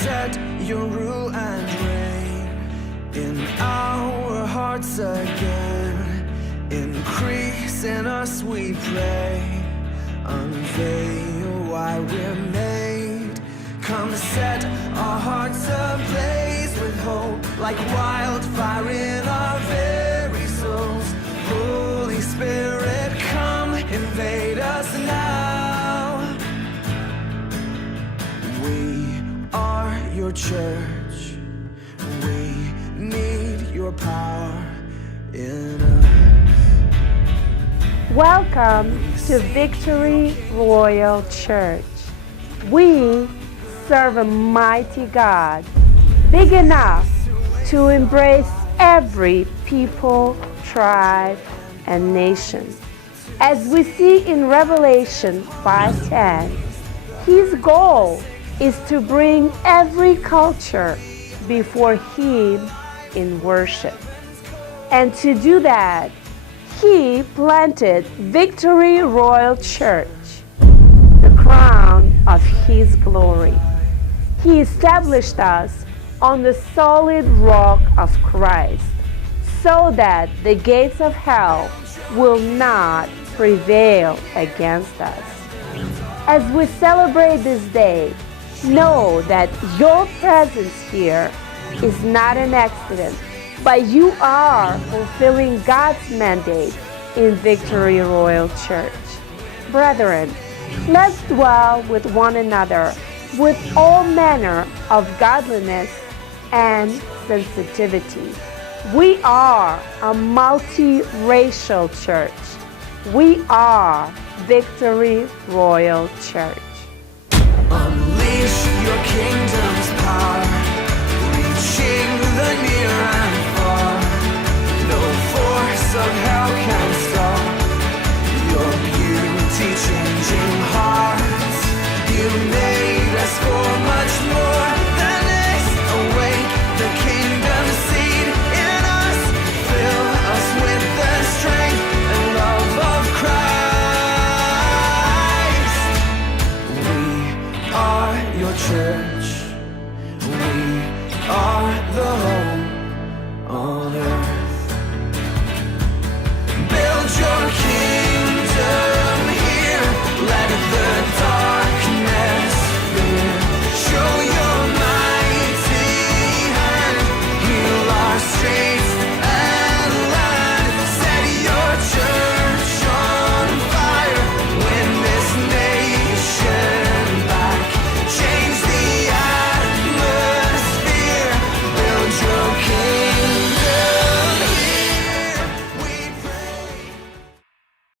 set your rule and reign in our hearts again. Increase in us, we pray. Unveil why we're made. Come set our hearts ablaze with hope, like wildfire in our very souls. Holy Spirit, come invade us now. We are your church. We need your power in us. Welcome to Victory Royal Church. We serve a mighty God, big enough to embrace every people, tribe, and nation. As we see in Revelation 5:10, His goal is to bring every culture before Him in worship. And to do that, He planted Victory Royal Church, the crown of His glory. He established us on the solid rock of Christ, so that the gates of hell will not prevail against us. As we celebrate this day, know that your presence here is not an accident, but you are fulfilling God's mandate in Victory Royal Church. Brethren, let's dwell with one another with all manner of godliness and sensitivity. We are a multi-racial church. We are Victory Royal Church. Unleash your kingdom.